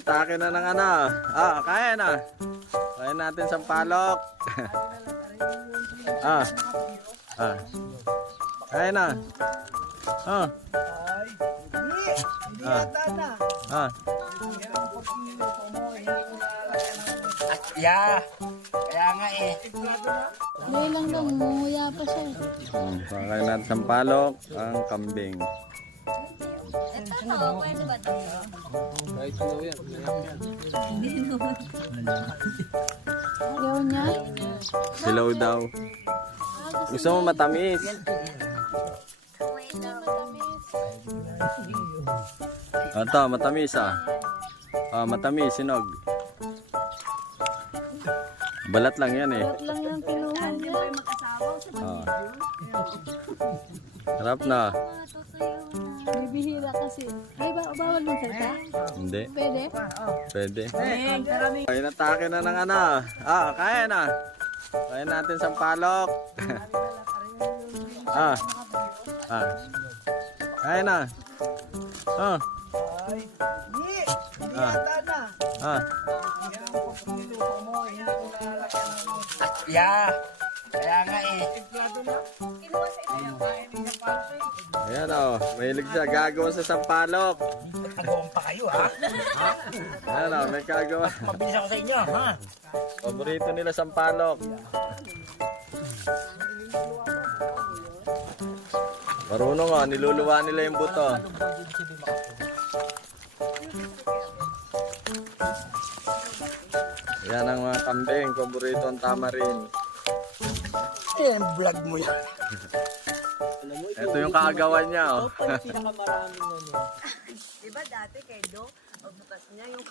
Inatake na ng ano. Kaya na. Kaya natin sampalok. Kaya na. Kaya nga eh. Hindi lang daw, munguya pa siya. Kaya natin sampalok ang kambing. Ito, pwede ba ito? Ayaw niya? Silaw daw. Gusto mo matamis? Ito, matamis matamis, sinog. Balat lang yan eh. Balat lang yung kinuha niya. Harap na. Bibihira kasi. Ay, bawal yung salta? Hindi. Pwede? Pwede. Ay, natake na ng ano. Kaya na. Kaya natin sampalok. Kaya na. Kaya nga eh. Ayan mahilig siya. Gagawa sa sampalok. Nagawang pa kayo ha. Ayan may kagawa. Mabilis ako sa inyo ha. Paborito nila sampalok. Marunong niluluwa nila yung buto. Yan ang mga kambing, paborito ang tamarin. Vlog mo yan. Ito yung kaagawan niya Diba dati kay Do, pagbukas niya yung